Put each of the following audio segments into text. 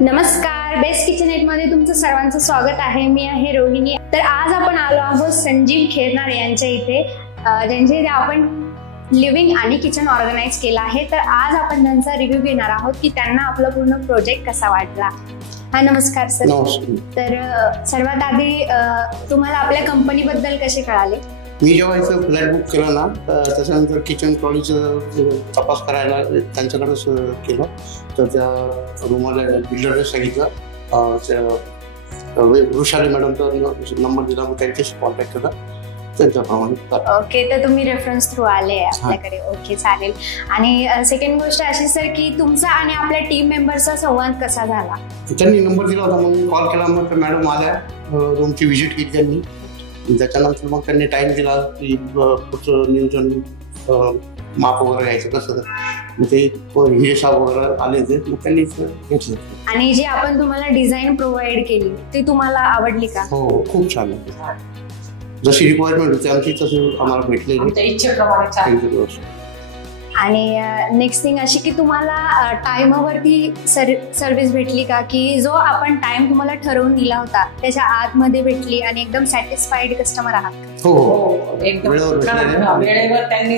नमस्कार, best kitchen मध्ये तुमचं सर्वांचं स्वागत आहे। मी आहे रोहिणी। तर आज आपण आलो आहोत संजीव खेरनार यांच्या इथे, ज्यांचे आपण लिव्हिंग आणि किचन ऑर्गनाइज केला आहे। तर आज आपण त्यांचा रिव्ह्यू घेणार आहोत की त्यांना आपला पूर्ण प्रोजेक्ट कसा वाटला। हा, नमस्कार सर। तर सर्वात आधी तुम्हाला आपल्या कंपनी बद्दल कसे कळाले? मी जेव्हा इथं फ्लॅट बुक केला ना, त्याच्यानंतर किचन ट्रॉलीचं तपास करायला त्यांच्याकडेच केलं। तर त्या रूमला बिल्डरने सांगितलं, वृषाली मॅडमचा नंबर दिला, मग त्यांच्याशी कॉन्टॅक्ट केला, त्यांच्याप्रमाणे। ओके, तर तुम्ही रेफरन्स थ्रू आले आपल्याकडे। ओके, चालेल। आणि सेकंड गोष्ट अशी सर की तुमचा आणि आपल्या टीम मेंबरचा संवाद कसा झाला? त्यांनी नंबर दिला होता, मग कॉल केला, मग मॅडम आल्या, रूमची व्हिजिट केली त्यांनी। त्याच्यानंतर मग त्यांनी टाइम दिला की पुढचं नियोजन माप वगैरे घ्यायचं कसं, ते हिरेसाहेब वगैरे आले, ते मग त्यांनी घेतलं। आणि जी आपण तुम्हाला डिझाईन प्रोव्हाइड केली ती तुम्हाला आवडली का? हो, खूप छान आहे। जशी रिक्वायरमेंट होती आमची तशी आम्हाला भेटलेली। आणि नेक्स्ट थिंग अशी की तुम्हाला टाइमवरती सर्व्हिस भेटली का, की जो आपण टाइम तुम्हाला ठरवून दिला होता त्याच्या आतमध्ये भेटली आणि एकदम सॅटिस्फाईड कस्टमर आहात? हो, एकदम वेळेवर त्यांनी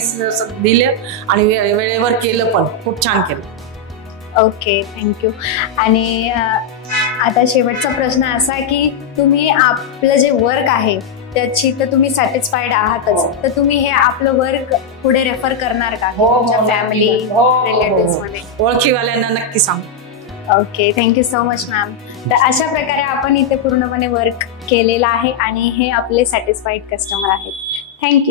दिले आणि वेळेवर केलं पण खूप छान केलं। Okay, thank you. आणि आता शेवटचा प्रश्न असा की तुम्ही आपलं जे वर्क आहे त्याची तर तुम्ही सॅटिस्फाईड आहातच, तर तुम्ही हे आपलं वर्क पुढे रेफर करणार का तुमच्या फॅमिली रिलेटिव्स मध्ये? ओळखीवाल्यांना नक्की सांग। Okay, thank you so much ma'am. तर अशा प्रकारे आपण इथे पूर्णपणे वर्क केलेला आहे आणि हे आपले सॅटिस्फाईड कस्टमर आहेत। थँक्यू।